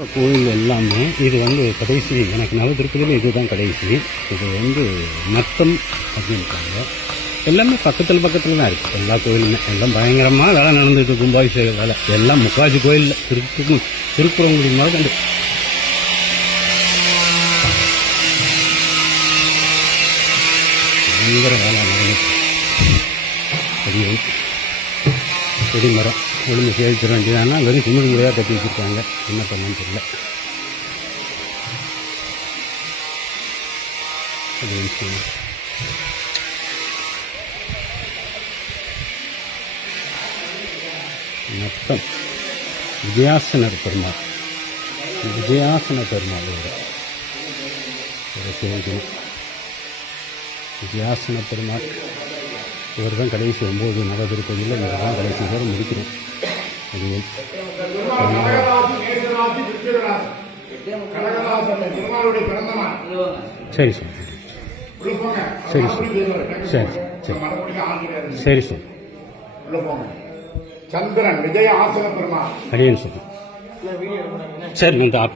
கோயில் எல்லாமே இது கடைசி எனக்கு நவதிருப்பதியில் இதுதான் கடைசி. இது மத்தம் அப்படின்ட்டாங்க. எல்லாமே பக்கத்தில் தான் இருக்குது. எல்லா கோயிலுமே எல்லாம் பயங்கரமாக வேலை நடந்துட்டு கும்பாபிஷேக வேலை எல்லாம் முக்காஜி கோயிலில் திருக்குறங்குடி மாதிரி கண்டு பயங்கர வேலை நடந்துச்சு. கொடி மரம் ஒழுங்கு சேவிச்சிட வேண்டியதானா வெறும் சிமெண்ட் முறையாக கட்டி வச்சுருக்காங்க. என்ன பண்ணணும்னு தெரியல. மொத்தம் விஜயாசனர் பெருமாள் சேவிக்கணும். விஜயாசன பெருமாள் இவர் தான் கடைசி 9 நவதிருப்பதியில் இவர் தான் கடைசி பேர் முடிக்கிறோம். சரி சார், சரி சார், சரி சரி சார். சந்திரன் விஜய ஆசன பெருமாள் அடியேன் சார். சரி,